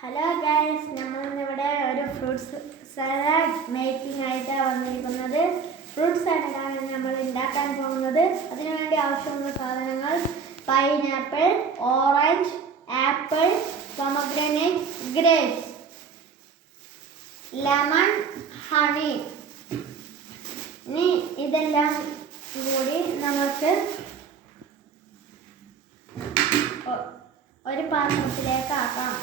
Hello guys, നമ്മളിന്നിവിടെ ഒരു fruits salad making ആയിട്ടാണ് വന്നിരിക്കുന്നത്. ഫ്രൂട്ട് സലാഡാണ് നമ്മൾ ഉണ്ടാക്കാൻ പോകുന്നത്. അതിനുവേണ്ടി ആവശ്യമുള്ള സാധനങ്ങൾ pineapple, orange, apple, pomegranate, grapes, lemon, honey. ഇനി ഇതെല്ലാം കൂടി നമുക്ക് ഒരു പാത്രത്തിലേക്ക് ആക്കാം.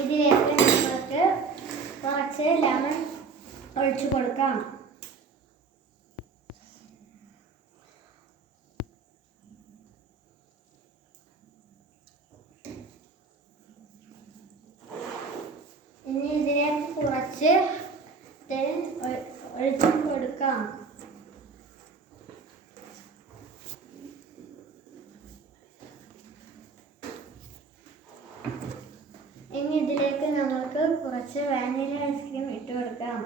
ഇതിലേക്ക് നമുക്ക് കുറച്ച് ലെമൺ ഒഴിച്ചു കൊടുക്കാം. ഇനി ഇതിലേക്ക് കുറച്ച് തേൻ ഒഴിച്ചു കൊടുക്കാം. ഇനി ഇതിലേക്ക് നമുക്ക് കുറച്ച് വാനില ഐസ്ക്രീം ഇട്ട് കൊടുക്കാം.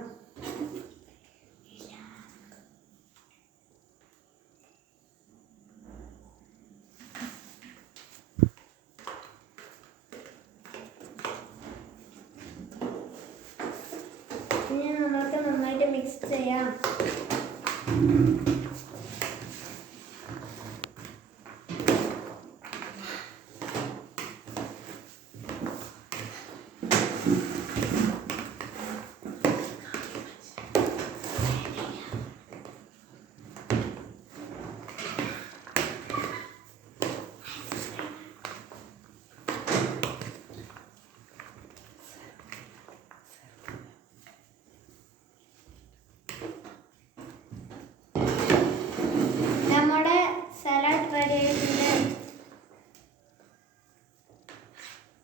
ഇനി നമുക്ക് നന്നായിട്ട് മിക്സ് ചെയ്യാം.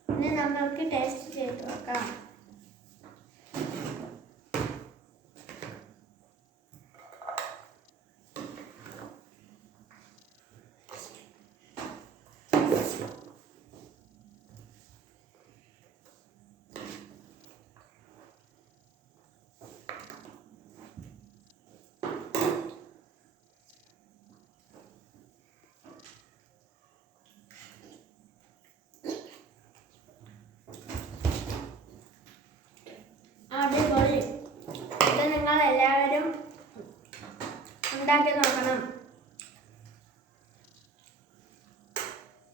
ഇനി നമുക്ക് ടേസ്റ്റ് ചെയ്ത് നോക്കാം. അടിപൊളി. ഇത് നിങ്ങൾ എല്ലാവരും ഉണ്ടാക്കി നോക്കണം.